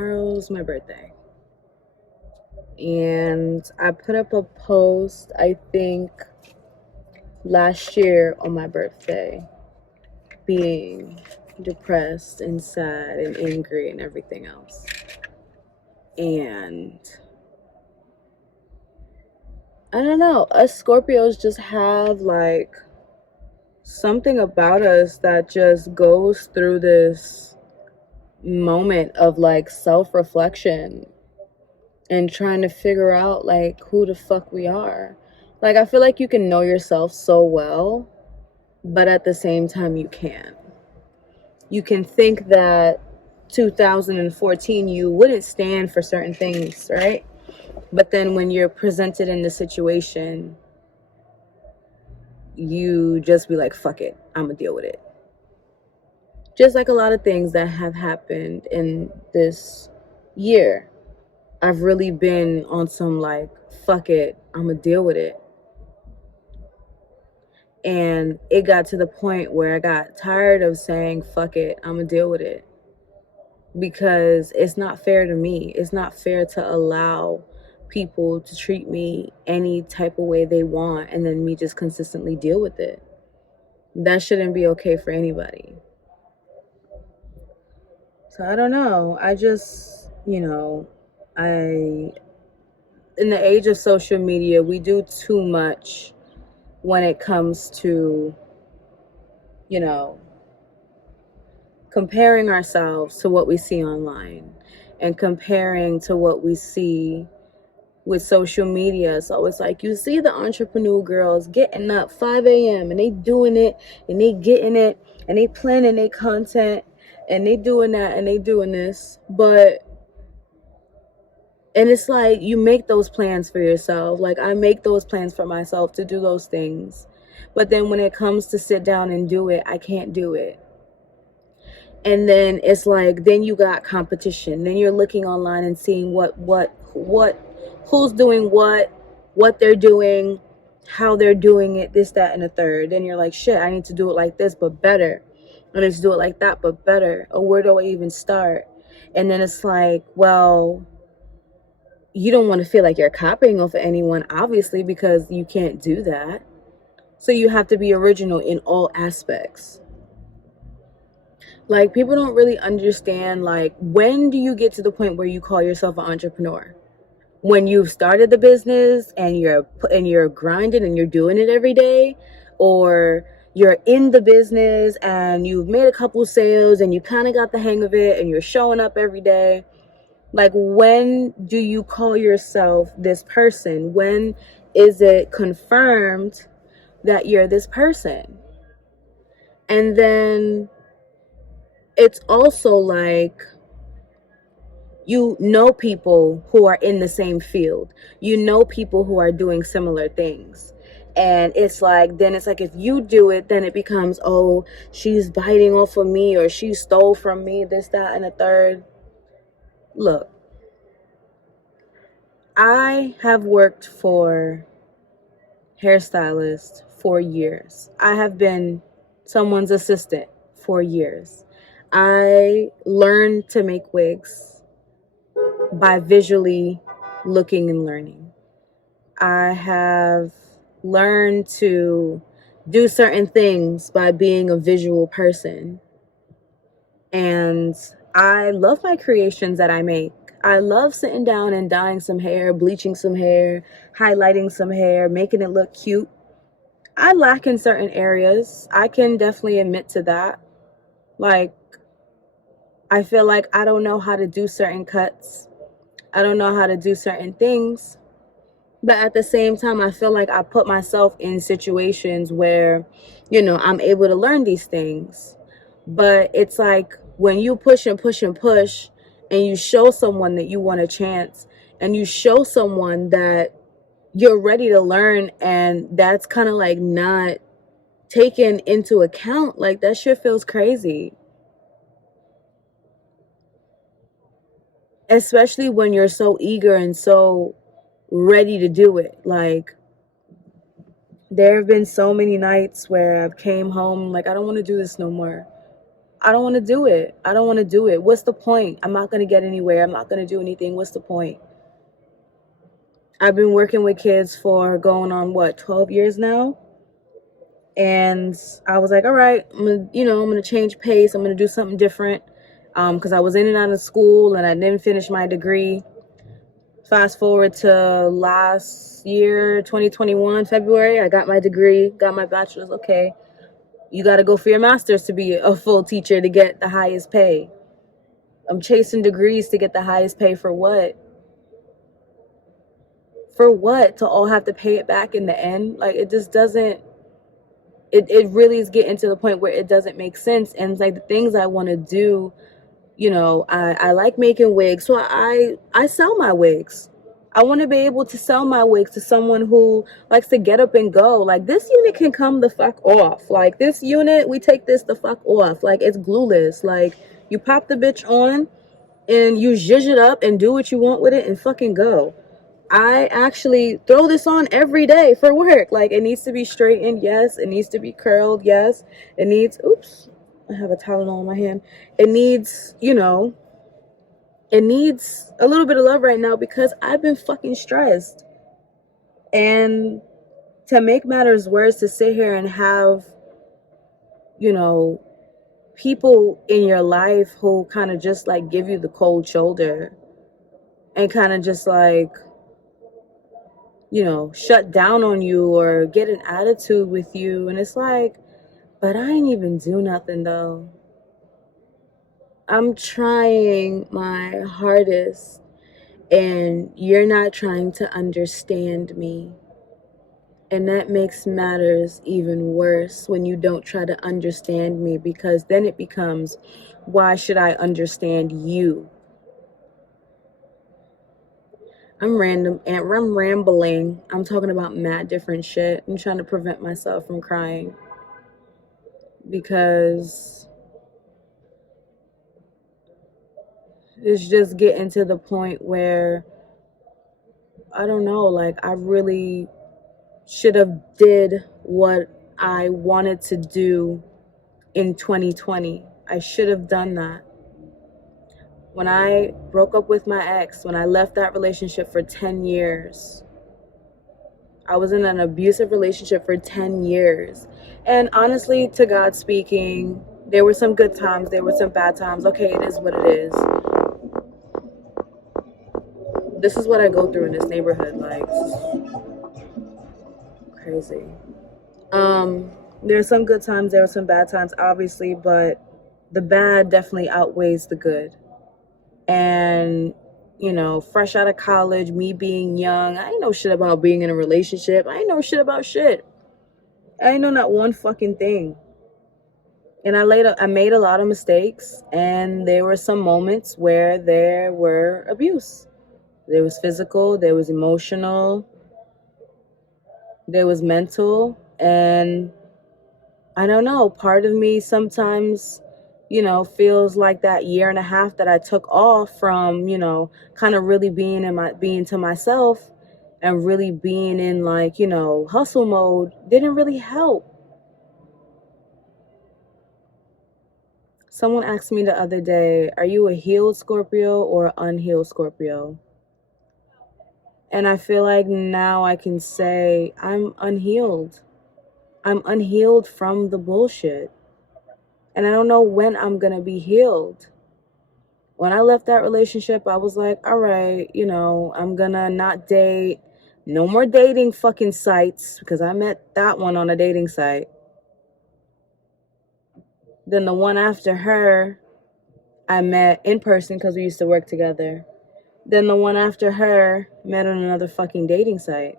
tomorrow's my birthday. And I put up a post, I think, last year on my birthday, being depressed and sad and angry and everything else. And I don't know, us Scorpios just have like something about us that just goes through this moment of like self-reflection and trying to figure out like who the fuck we are. Like, I feel like you can know yourself so well, but at the same time you can't. You can think that 2014 you wouldn't stand for certain things, right? But then when you're presented in the situation, you just be like, fuck it, I'm gonna deal with it. Just like a lot of things that have happened in this year, I've really been on some like, fuck it, I'm gonna deal with it. And it got to the point where I got tired of saying, fuck it, I'm gonna deal with it. Because it's not fair to me. It's not fair to allow people to treat me any type of way they want and then me just consistently deal with it. That shouldn't be okay for anybody. So I don't know. I just, in the age of social media, we do too much when it comes to, comparing ourselves to what we see online and comparing to what we see with social media. So it's like, you see the entrepreneur girls getting up 5 a.m. and they doing it and they getting it and they planning their content and they doing that and they doing this. And it's like, you make those plans for yourself. Like, I make those plans for myself to do those things. But then when it comes to sit down and do it, I can't do it. And then it's like, then you got competition. Then you're looking online and seeing who's doing what they're doing, how they're doing it, this, that, and the third. Then you're like, shit, I need to do it like this, but better. I need to do it like that, but better. Or where do I even start? And then it's like, well, you don't want to feel like you're copying off of anyone, obviously, because you can't do that. So you have to be original in all aspects. Like, people don't really understand, like, when do you get to the point where you call yourself an entrepreneur? When you've started the business and you're grinding and you're doing it every day, or you're in the business and you've made a couple sales and you kind of got the hang of it and you're showing up every day. Like, when do you call yourself this person? When is it confirmed that you're this person? And then it's also like, you know people who are in the same field. You know people who are doing similar things. And it's like, then it's like, if you do it, then it becomes, oh, she's biting off of me, or she stole from me, this, that, and the third. Look, I have worked for hairstylists for years. I have been someone's assistant for years. I learned to make wigs by visually looking and learning. I have learned to do certain things by being a visual person. And I love my creations that I make. I love sitting down and dyeing some hair, bleaching some hair, highlighting some hair, making it look cute. I lack in certain areas. I can definitely admit to that. Like, I feel like I don't know how to do certain cuts. I don't know how to do certain things. But at the same time, I feel like I put myself in situations where, I'm able to learn these things. But it's like, when you push and push and push, and you show someone that you want a chance, and you show someone that you're ready to learn, and that's kind of like not taken into account, like, that shit feels crazy. Especially when you're so eager and so ready to do it. Like, there have been so many nights where I've came home like, I don't want to do this no more. I don't want to do it. I don't want to do it. What's the point? I'm not going to get anywhere. I'm not going to do anything. What's the point? I've been working with kids for going on, 12 years now? And I was like, all right, I'm going to change pace. I'm going to do something different. Because I was in and out of school and I didn't finish my degree. Fast forward to last year, 2021, February, I got my degree, got my bachelor's. Okay, you got to go for your master's to be a full teacher to get the highest pay. I'm chasing degrees to get the highest pay for what? For what? To all have to pay it back in the end? Like, it just doesn't, it really is getting to the point where it doesn't make sense. And like the things I want to do, I like making wigs, so I sell my wigs. I want to be able to sell my wigs to someone who likes to get up and go. Like, this unit can come the fuck off. Like, this unit, we take this the fuck off. Like, it's glueless. Like, you pop the bitch on and you zhuzh it up and do what you want with it and fucking go. I actually throw this on every day for work. Like, it needs to be straightened, yes. It needs to be curled, yes. It needs, oops, I have a Tylenol in my hand. It needs, it needs a little bit of love right now because I've been fucking stressed. And to make matters worse, to sit here and have, people in your life who kind of just like give you the cold shoulder and kind of just like, shut down on you or get an attitude with you. And it's like, but I ain't even do nothing though. I'm trying my hardest and you're not trying to understand me. And that makes matters even worse when you don't try to understand me, because then it becomes, why should I understand you? I'm rambling. I'm talking about mad different shit. I'm trying to prevent myself from crying because it's just getting to the point where I don't know, like I really should have did what I wanted to do in 2020. I should have done that. When I broke up with my ex, when I left that relationship for 10 years, I was in an abusive relationship for 10 years. And honestly, to God speaking, there were some good times, there were some bad times. Okay, it is what it is. This is what I go through in this neighborhood, like, crazy. There are some good times, there are some bad times, obviously, but the bad definitely outweighs the good. And fresh out of college, me being young, I ain't know shit about being in a relationship. I ain't know shit about shit. I ain't know not one fucking thing. And I made a lot of mistakes, and there were some moments where there were abuse. There was physical, there was emotional, there was mental, and I don't know, part of me sometimes, feels like that year and a half that I took off from, kind of really being to myself and really being in like, hustle mode didn't really help. Someone asked me the other day, are you a healed Scorpio or an unhealed Scorpio? And I feel like now I can say I'm unhealed. I'm unhealed from the bullshit. And I don't know when I'm going to be healed. When I left that relationship, I was like, all right, I'm going to not date. No more dating fucking sites, because I met that one on a dating site. Then the one after her, I met in person because we used to work together. Then the one after her, met on another fucking dating site.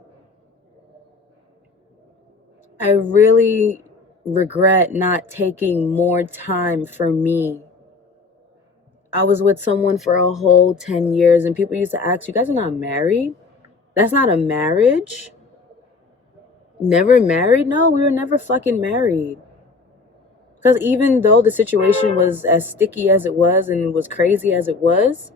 I really regret not taking more time for me. I was with someone for a whole 10 years, and people used to ask, you guys are not married? That's not a marriage? Never married? No, we were never fucking married. Because even though the situation was as sticky as it was and was crazy as it was,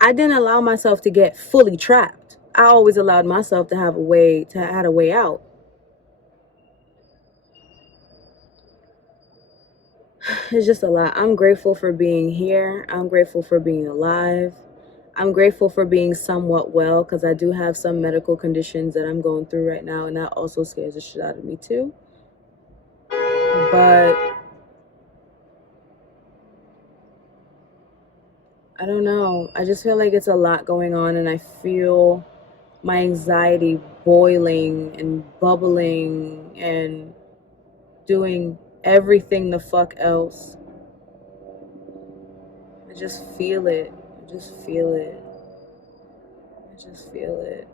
I didn't allow myself to get fully trapped. I always allowed myself to have a way out. it's just a lot. I'm grateful for being here. I'm grateful for being alive. I'm grateful for being somewhat well, because I do have some medical conditions that I'm going through right now, and that also scares the shit out of me too. But I don't know. I just feel like it's a lot going on, and I feel my anxiety boiling and bubbling and doing everything the fuck else. I just feel it. I just feel it. I just feel it.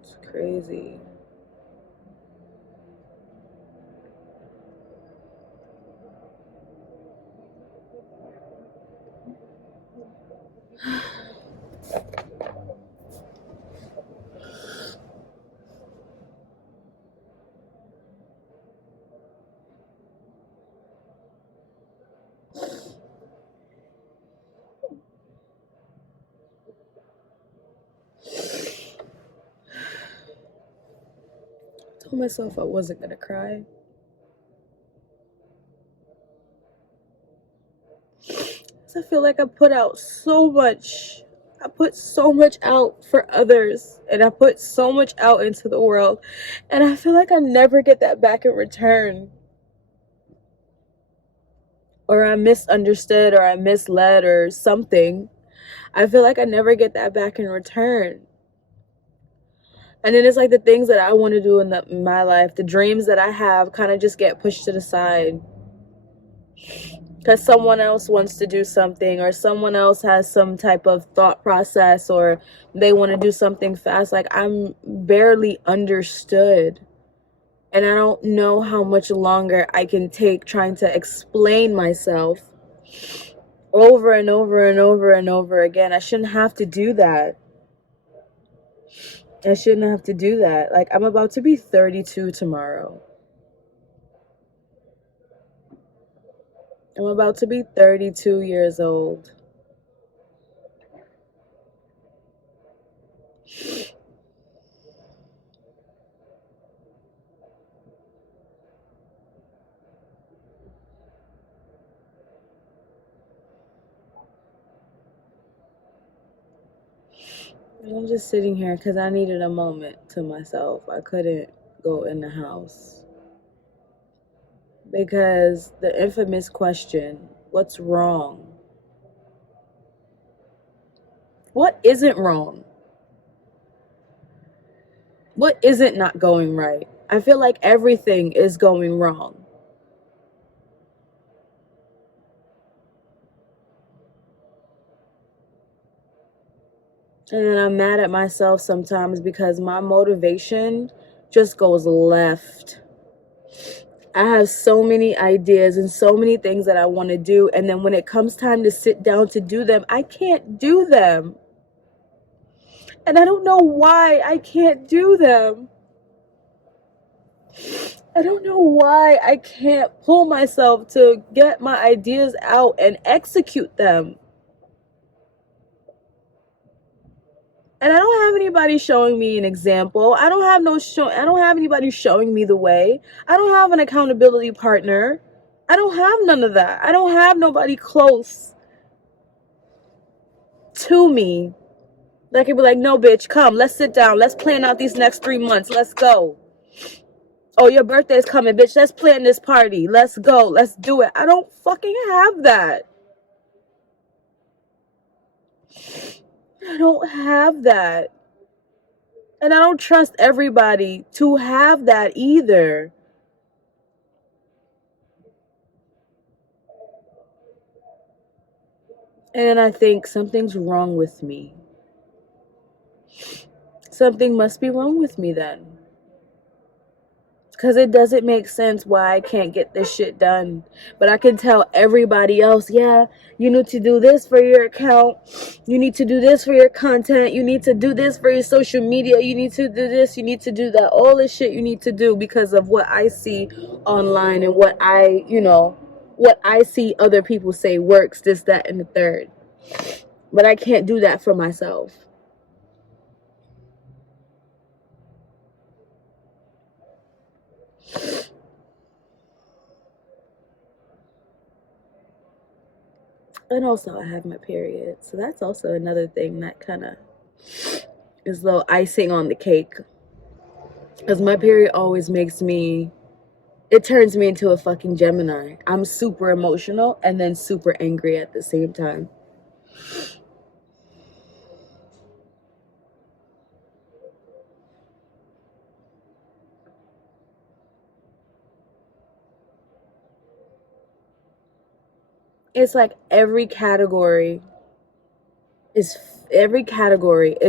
It's crazy. I told myself I wasn't gonna cry. I feel like I put out so much. I put so much out for others, and I put so much out into the world, and I feel like I never get that back in return. Or I'm misunderstood, or I'm misled, or something. I feel like I never get that back in return. And then it's like the things that I want to do in my life, the dreams that I have, kind of just get pushed to the side. Because someone else wants to do something, or someone else has some type of thought process, or they want to do something fast. Like, I'm barely understood. And I don't know how much longer I can take trying to explain myself over and over and over and over again. I shouldn't have to do that. I shouldn't have to do that. Like, I'm about to be 32 tomorrow. I'm about to be 32 years old. And I'm just sitting here because I needed a moment to myself. I couldn't go in the house. Because the infamous question, what's wrong? What isn't wrong? What isn't not going right? I feel like everything is going wrong. And then I'm mad at myself sometimes because my motivation just goes left. I have so many ideas and so many things that I want to do. And then when it comes time to sit down to do them, I can't do them. And I don't know why I can't do them. I don't know why I can't pull myself to get my ideas out and execute them. And I don't have anybody showing me an example. I don't have anybody showing me the way. I don't have an accountability partner. I don't have none of that. I don't have nobody close to me that can be like, no, bitch, come, let's sit down. Let's plan out these next 3 months. Let's go. Oh, your birthday's coming, bitch. Let's plan this party. Let's go. Let's do it. I don't fucking have that. I don't have that. And I don't trust everybody to have that either. And I think something's wrong with me. Something must be wrong with me then. Because it doesn't make sense why I can't get this shit done. But I can tell everybody else, yeah, you need to do this for your account. You need to do this for your content. You need to do this for your social media. You need to do this. You need to do that. All this shit you need to do because of what I see online and what I see other people say works, this, that, and the third. But I can't do that for myself. And also I have my period. So that's also another thing that kind of is a little icing on the cake. Because my period always makes me, it turns me into a fucking Gemini. I'm super emotional and then super angry at the same time. It's like every category is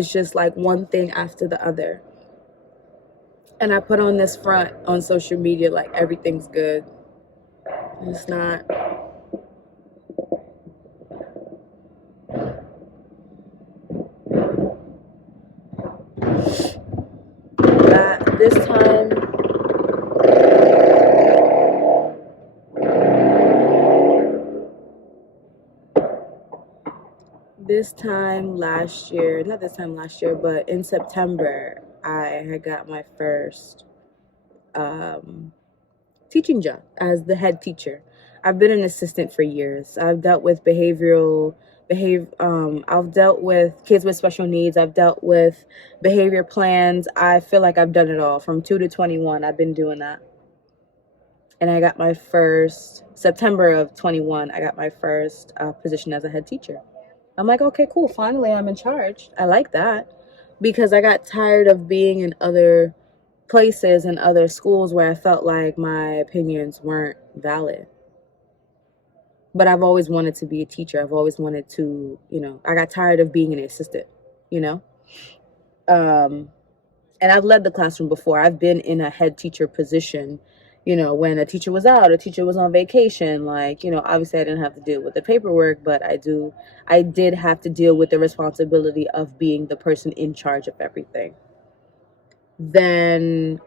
just like one thing after the other. And I put on this front on social media like everything's good. It's not. That this time last year, not this time last year, but in September, I had got my first teaching job as the head teacher. I've been an assistant for years. I've dealt with I've dealt with kids with special needs. I've dealt with behavior plans. I feel like I've done it all from 2 to 21. I've been doing that. And I got my first, September of 21, I got my first position as a head teacher. I'm like, okay, cool. Finally, I'm in charge. I like that because I got tired of being in other places and other schools where I felt like my opinions weren't valid. But I've always wanted to be a teacher. I've always wanted to, I got tired of being an assistant, you know? And I've led the classroom before. I've been in a head teacher position, when a teacher was out, a teacher was on vacation, like, obviously I didn't have to deal with the paperwork, but I did have to deal with the responsibility of being the person in charge of everything. Then,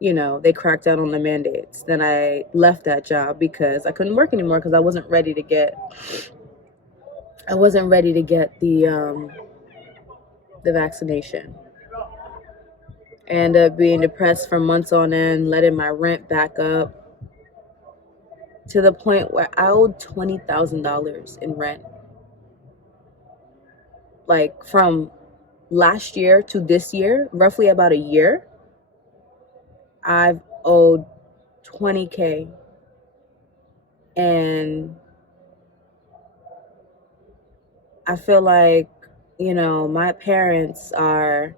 they cracked down on the mandates. Then I left that job because I couldn't work anymore because I wasn't ready to get the vaccination. I ended up being depressed for months on end, letting my rent back up to the point where I owed $20,000 in rent. Like from last year to this year, roughly about a year, I've owed $20K. And I feel like, my parents are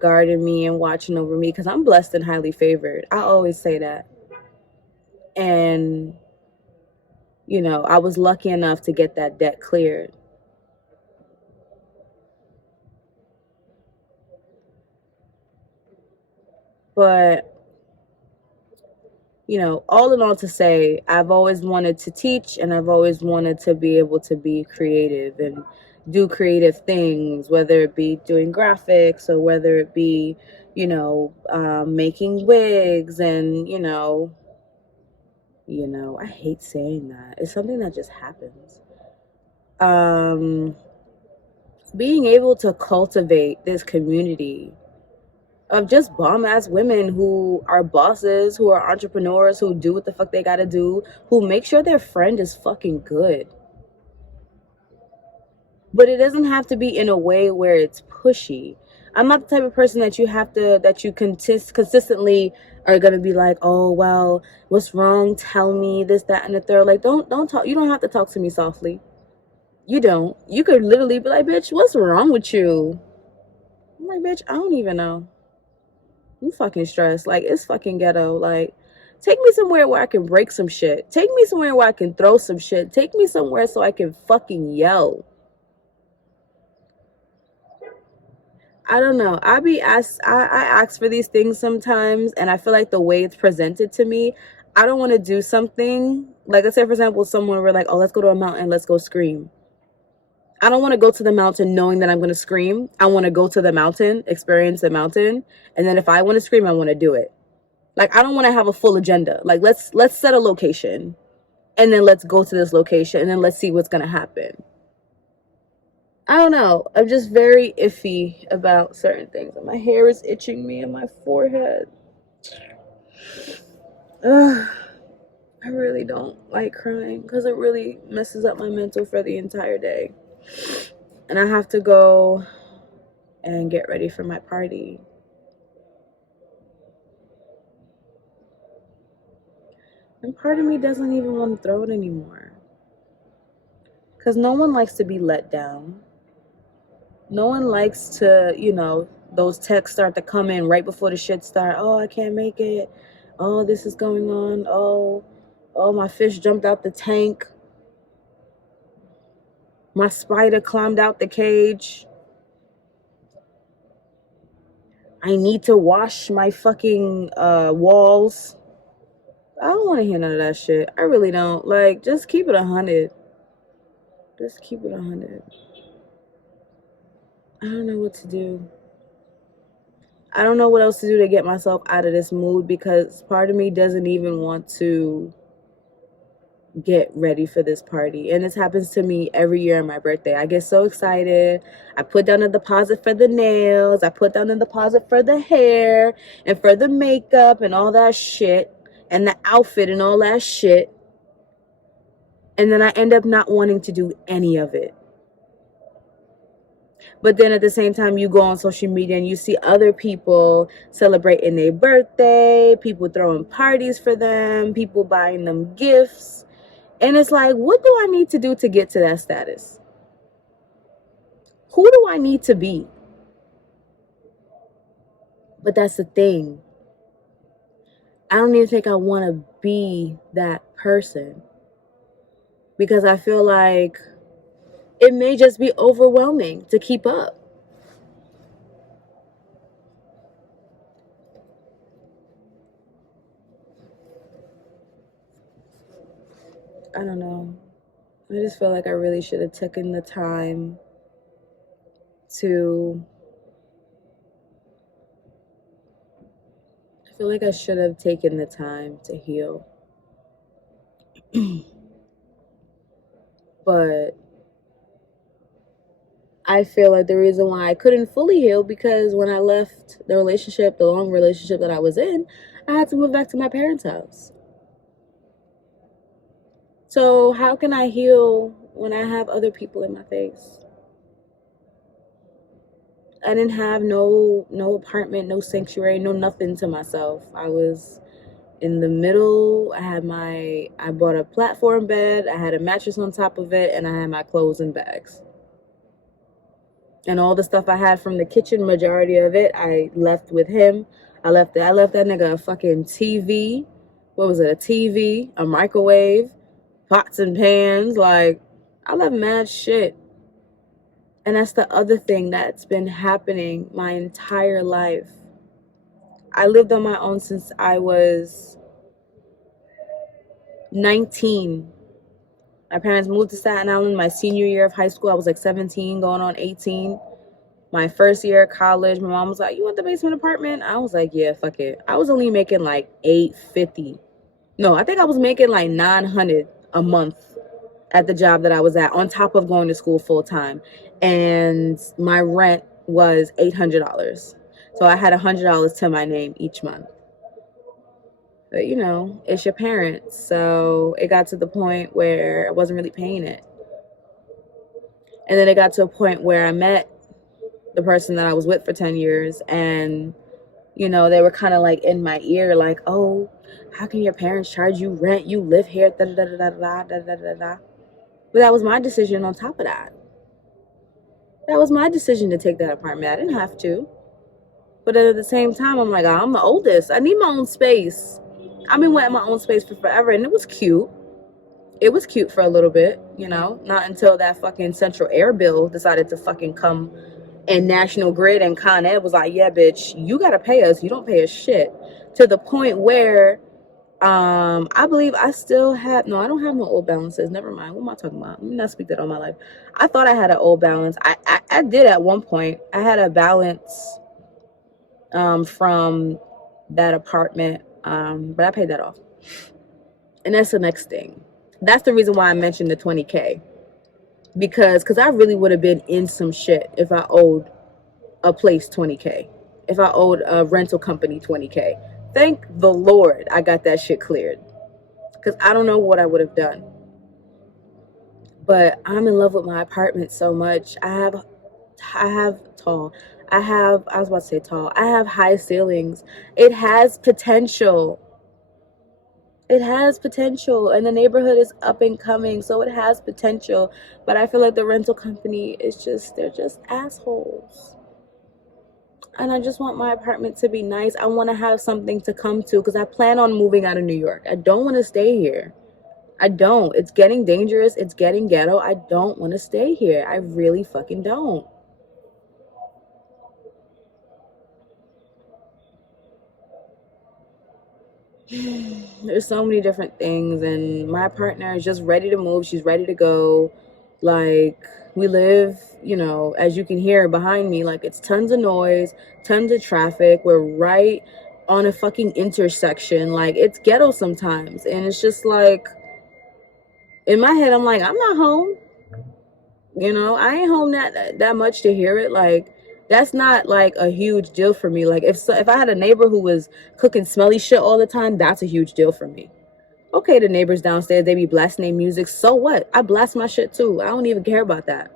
guarding me and watching over me because I'm blessed and highly favored. I always say that. And, I was lucky enough to get that debt cleared. But, all in all to say, I've always wanted to teach and I've always wanted to be able to be creative and do creative things, whether it be doing graphics or whether it be, making wigs and, I hate saying that. It's something that just happens. Being able to cultivate this community of just bomb ass women who are bosses, who are entrepreneurs, who do what the fuck they gotta do, who make sure their friend is fucking good. But it doesn't have to be in a way where it's pushy. I'm not the type of person that you consistently are gonna be like, oh well, what's wrong? Tell me this, that, and the third. Like, don't talk. You don't have to talk to me softly. You don't. You could literally be like, bitch, what's wrong with you? I'm like, bitch, I don't even know. I'm fucking stressed. Like, it's fucking ghetto. Like, take me somewhere where I can break some shit. Take me somewhere where I can throw some shit. Take me somewhere so I can fucking yell. I don't know. I ask for these things sometimes, and I feel like the way it's presented to me, I don't want to do something. Like, let's say, for example, someone were like, oh, let's go to a mountain, let's go scream. I don't want to go to the mountain knowing that I'm going to scream. I want to go to the mountain, experience the mountain, and then if I want to scream, I want to do it. Like, I don't want to have a full agenda. Like, let's set a location, and then let's go to this location, and then let's see what's going to happen. I don't know. I'm just very iffy about certain things. My hair is itching me on my forehead. Ugh. I really don't like crying because it really messes up my mental for the entire day. And I have to go and get ready for my party. And part of me doesn't even want to throw it anymore. Because no one likes to be let down. No one likes to, those texts start to come in right before the shit start. Oh, I can't make it. Oh, this is going on. Oh, my fish jumped out the tank. My spider climbed out the cage. I need to wash my fucking walls. I don't want to hear none of that shit. I really don't. Like, just keep it 100. Just keep it 100. I don't know what to do. I don't know what else to do to get myself out of this mood because part of me doesn't even want to get ready for this party. And this happens to me every year on my birthday. I get so excited. I put down a deposit for the nails. I put down a deposit for the hair and for the makeup and all that shit and the outfit and all that shit. And then I end up not wanting to do any of it. But then at the same time, you go on social media and you see other people celebrating their birthday, people throwing parties for them, people buying them gifts. And it's like, what do I need to do to get to that status? Who do I need to be? But that's the thing. I don't even think I want to be that person. Because I feel like it may just be overwhelming to keep up. I don't know. I just feel like I really should have taken the time to... I feel like I should have taken the time to heal. But I feel like the reason why I couldn't fully heal because when I left the relationship, the long relationship that I was in, I had to move back to my parents' house. So how can I heal when I have other people in my face? I didn't have no apartment, no sanctuary, no nothing to myself. I was in the middle. I bought a platform bed. I had a mattress on top of it, and I had my clothes and bags. And all the stuff I had from the kitchen, majority of it, I left with him. I left that nigga a fucking TV. What was it? A TV, a microwave, pots and pans. Like, I left mad shit. And that's the other thing that's been happening my entire life. I lived on my own since I was 19. My parents moved to Staten Island my senior year of high school. I was like 17, going on 18. My first year of college, my mom was like, you want the basement apartment? I was like, yeah, fuck it. I was only making like $850. No, I think I was making like $900 a month at the job that I was at, on top of going to school full time. And my rent was $800. So I had $100 to my name each month. But it's your parents. So it got to the point where I wasn't really paying it. And then it got to a point where I met the person that I was with for 10 years. And, they were kind of like in my ear, like, oh, how can your parents charge you rent? You live here, da da da da da da da da da. But that was my decision on top of that. That was my decision to take that apartment. I didn't have to. But at the same time, I'm like, I'm the oldest. I need my own space. I've been wanting my own space for forever. And it was cute. It was cute for a little bit, Not until that fucking Central Air bill decided to fucking come. And National Grid and Con Ed was like, yeah, bitch, you got to pay us. You don't pay us shit. To the point where... I believe I still have, no, I don't have no old balances. Never mind. What am I talking about? Let me not speak that all my life. I thought I had an old balance. I did at one point. I had a balance, from that apartment. But I paid that off. And that's the next thing. That's the reason why I mentioned the 20K. Because I really would have been in some shit if I owed a place 20K. If I owed a rental company 20K. Thank the Lord I got that shit cleared. because I don't know what I would have done. But I'm in love with my apartment so much. I was about to say tall. I have high ceilings. It has potential. It has potential, and the neighborhood is up and coming, so it has potential. But I feel like the rental company is they're just assholes. And I just want my apartment to be nice. I want to have something to come to because I plan on moving out of New York. I don't want to stay here. I don't. It's getting dangerous. It's getting ghetto. I don't want to stay here. I really fucking don't. There's so many different things, and my partner is just ready to move. She's ready to go. Like, we live, as you can hear behind me, like, it's tons of noise, tons of traffic. We're right on a fucking intersection. Like, it's ghetto sometimes, and it's just like, in my head, I'm like, I'm not home. I ain't home that much to hear it. Like, that's not like a huge deal for me. Like, if I had a neighbor who was cooking smelly shit all the time, that's a huge deal for me. Okay, the neighbors downstairs, they be blasting their music. So what? I blast my shit too. I don't even care about that.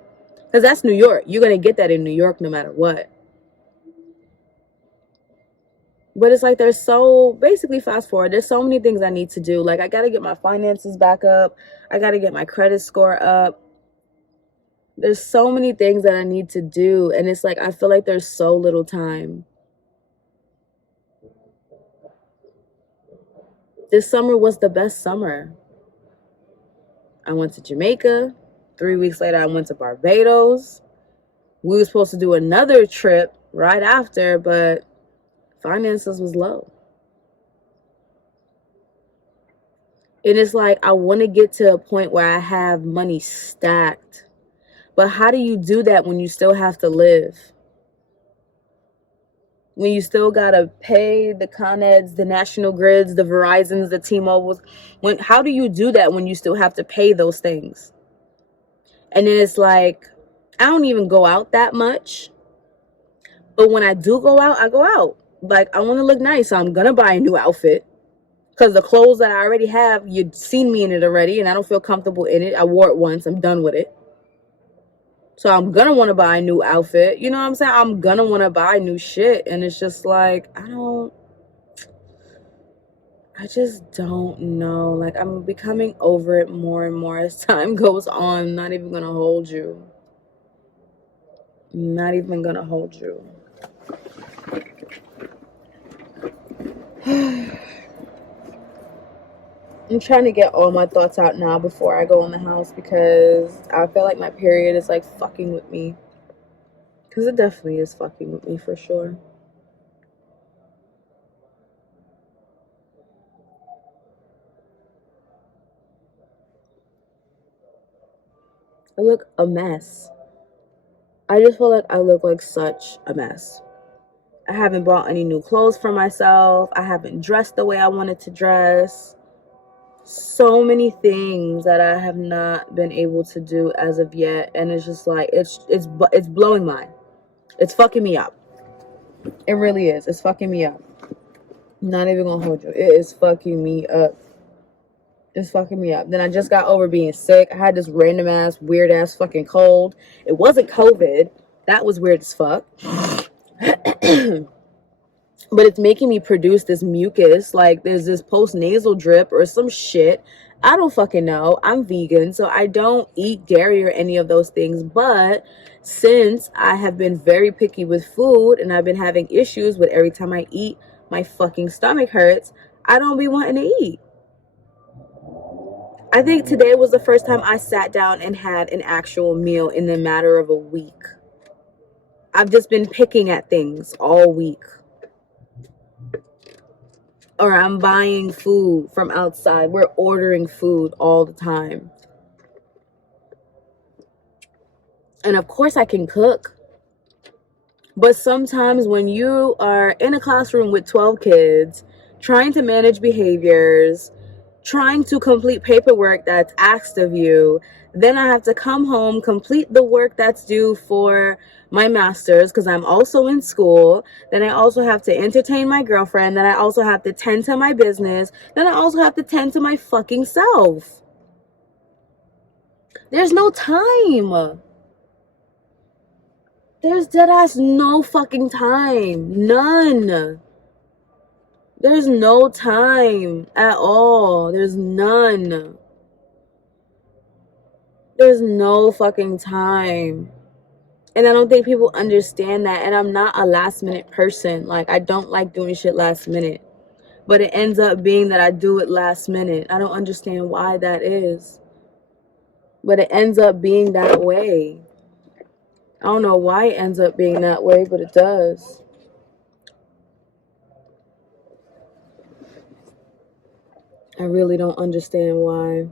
Because that's New York. You're going to get that in New York no matter what. But it's like basically fast forward, there's so many things I need to do. Like, I got to get my finances back up. I got to get my credit score up. There's so many things that I need to do. And it's like, I feel like there's so little time. This summer was the best summer. I went to Jamaica. 3 weeks later, I went to Barbados. We were supposed to do another trip right after, but finances was low. And it's like, I want to get to a point where I have money stacked. But how do you do that when you still have to live? When you still got to pay the Con Eds, the National Grids, the Verizons, the T-Mobiles? How do you do that when you still have to pay those things? And then it's like, I don't even go out that much. But when I do go out, I go out. Like, I want to look nice, so I'm going to buy a new outfit. Because the clothes that I already have, you've seen me in it already, and I don't feel comfortable in it. I wore it once. I'm done with it. So I'm going to want to buy a new outfit. You know what I'm saying? I'm going to want to buy new shit. And it's just like, I just don't know. Like, I'm becoming over it more and more as time goes on. I'm not even going to hold you. I'm not even going to hold you. I'm trying to get all my thoughts out now before I go in the house because I feel like my period is like fucking with me. Because it definitely is fucking with me for sure. I look a mess. I just feel like I look like such a mess. I haven't bought any new clothes for myself. I haven't dressed the way I wanted to dress. So many things that I have not been able to do as of yet, and it's just like it's blowing mine. It's fucking me up. It really is. It's fucking me up. I'm not even gonna hold you. It is fucking me up. It's fucking me up. Then I just got over being sick. I had this random ass, weird ass fucking cold. It wasn't COVID. That was weird as fuck. But it's making me produce this mucus. Like, there's this post-nasal drip or some shit. I don't fucking know. I'm vegan, so I don't eat dairy or any of those things. But since I have been very picky with food and I've been having issues with every time I eat, my fucking stomach hurts, I don't be wanting to eat. I think today was the first time I sat down and had an actual meal in the matter of a week. I've just been picking at things all week. Or I'm buying food from outside. We're ordering food all the time. And of course I can cook. But sometimes when you are in a classroom with 12 kids, trying to manage behaviors, trying to complete paperwork that's asked of you. Then I have to come home, complete the work that's due for my master's because I'm also in school. Then I also have to entertain my girlfriend. Then I also have to tend to my business. Then I also have to tend to my fucking self. There's no time. There's deadass no fucking time. None. There's no time at all. There's none. There's no fucking time. And I don't think people understand that. And I'm not a last minute person. Like, I don't like doing shit last minute. But it ends up being that I do it last minute. I don't understand why that is. But it ends up being that way. I don't know why it ends up being that way, but it does. I really don't understand why.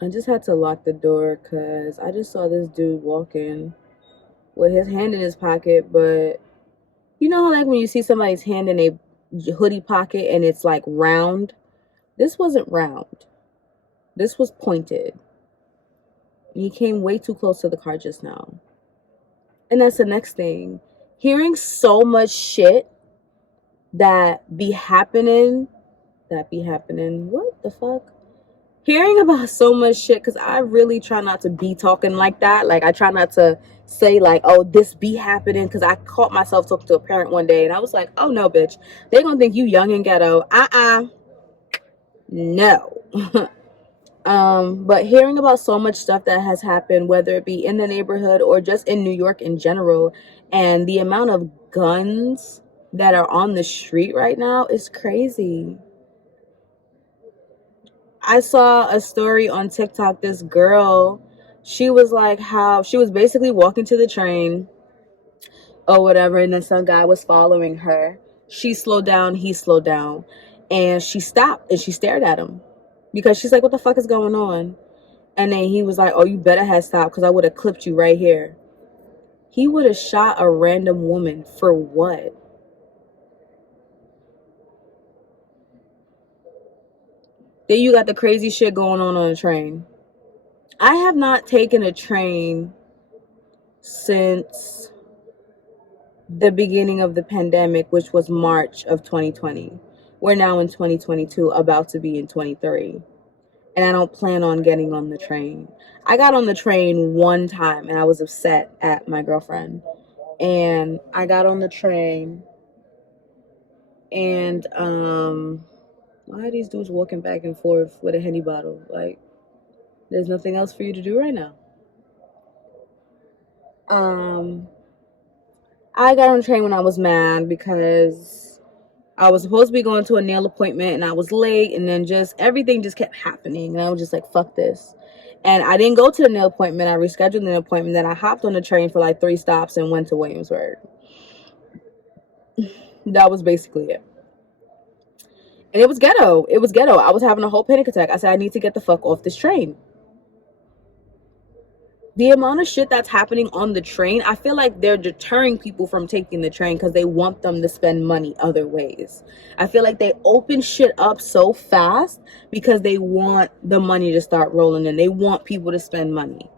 I just had to lock the door because I just saw this dude walking with his hand in his pocket, but you know how like when you see somebody's hand in a hoodie pocket and it's like round? This wasn't round. This was pointed. He came way too close to the car just now. And that's the next thing. Hearing so much shit that be happening, what the fuck? Hearing about so much shit, because I really try not to be talking like that. Like, I try not to say, like, oh, this be happening, because I caught myself talking to a parent one day, and I was like, oh, no, bitch. They gonna think you young and ghetto. No. But hearing about so much stuff that has happened, whether it be in the neighborhood or just in New York in general, and the amount of guns that are on the street right now is crazy. I saw a story on TikTok. This girl, she was like how she was basically walking to the train or whatever, and then some guy was following her. She slowed down, he slowed down, and she stopped and she stared at him because she's like, what the fuck is going on? And then he was like, oh, you better have stopped because I would have clipped you right here. He would have shot a random woman for what? Then you got the crazy shit going on a train. I have not taken a train since the beginning of the pandemic, which was March of 2020. We're now in 2022, about to be in 23. And I don't plan on getting on the train. I got on the train one time and I was upset at my girlfriend. And I got on the train and why are these dudes walking back and forth with a Henny bottle? Like, there's nothing else for you to do right now. I got on the train when I was mad because I was supposed to be going to a nail appointment and I was late, and then just everything just kept happening, and I was just like, fuck this. And I didn't go to the nail appointment. I rescheduled the appointment. Then I hopped on the train for like 3 stops and went to Williamsburg. That was basically it. And it was ghetto. It was ghetto. I was having a whole panic attack. I said, I need to get the fuck off this train. The amount of shit that's happening on the train, I feel like they're deterring people from taking the train because they want them to spend money other ways. I feel like they open shit up so fast because they want the money to start rolling in. They want people to spend money.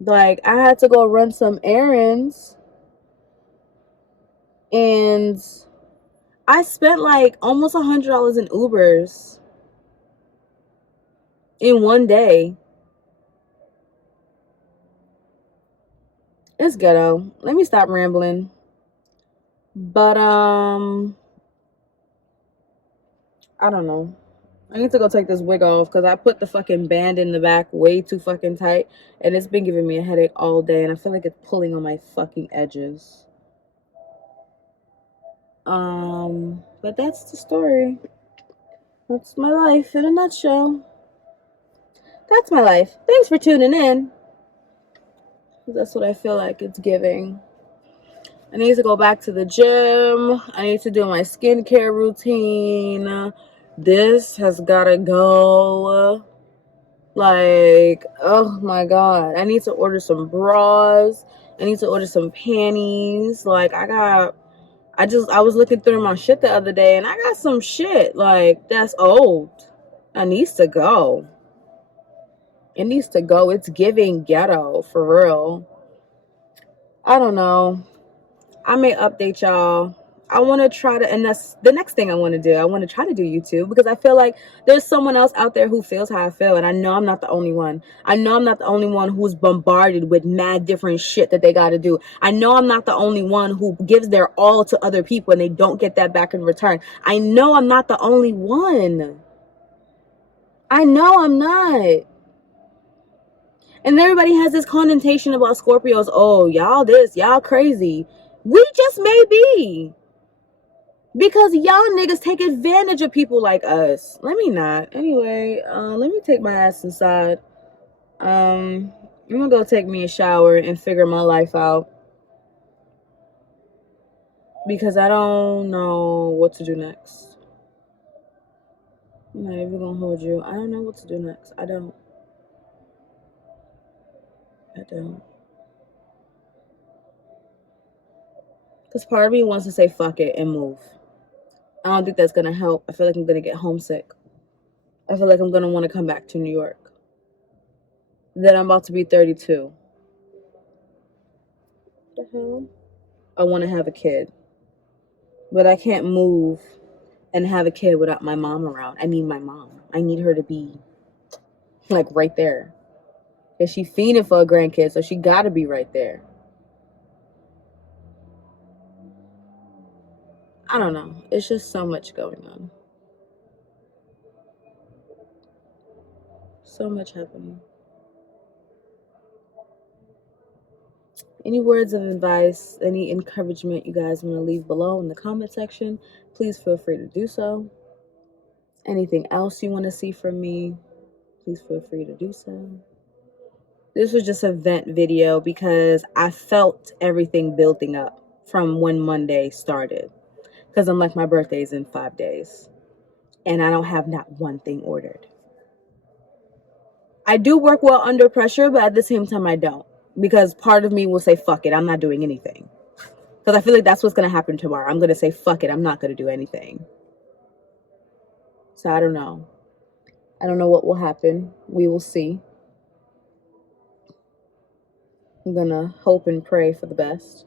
Like, I had to go run some errands and I spent like almost $100 in Ubers in one day. It's ghetto. Let me stop rambling. But I don't know. I need to go take this wig off because I put the fucking band in the back way too fucking tight, and it's been giving me a headache all day, and I feel like it's pulling on my fucking edges. But that's the story. That's my life in a nutshell. That's my life. Thanks for tuning in. That's what I feel like it's giving. I need to go back to the gym. I need to do my skincare routine. This has gotta go. Like, oh my god. I need to order some bras. I need to order some panties. Like, I was looking through my shit the other day and I got some shit like that's old. It needs to go. It needs to go. It's giving ghetto for real. I don't know. I may update y'all. I want to try to, and that's the next thing I want to do. I want to try to do YouTube because I feel like there's someone else out there who feels how I feel, and I know I'm not the only one. I know I'm not the only one who's bombarded with mad different shit that they got to do. I know I'm not the only one who gives their all to other people and they don't get that back in return. I know I'm not the only one. I know I'm not. And everybody has this connotation about Scorpios. Oh, y'all this, y'all crazy. We just may be. Because y'all niggas take advantage of people like us. Let me not. Anyway, let me take my ass inside. I'm gonna go take me a shower and figure my life out. Because I don't know what to do next. I'm not even gonna hold you. I don't know what to do next. I don't. Because part of me wants to say fuck it and move. I don't think that's gonna help. I feel like I'm gonna get homesick. I feel like I'm gonna want to come back to New York. Then I'm about to be 32. What the hell? I want to have a kid. But I can't move and have a kid without my mom around. I need my mom. I need her to be like right there. Because she fiending for a grandkid, so she gotta be right there. I don't know. It's just so much going on. So much happening. Any words of advice, any encouragement you guys want to leave below in the comment section, please feel free to do so. Anything else you want to see from me, please feel free to do so. This was just a vent video because I felt everything building up from when Monday started. Because I'm like, my birthday's in 5 days. And I don't have not one thing ordered. I do work well under pressure, but at the same time I don't. Because part of me will say, fuck it, I'm not doing anything. Because I feel like that's what's going to happen tomorrow. I'm going to say, fuck it, I'm not going to do anything. So I don't know. I don't know what will happen. We will see. I'm going to hope and pray for the best.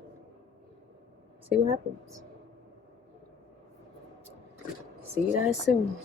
See what happens. See you guys soon.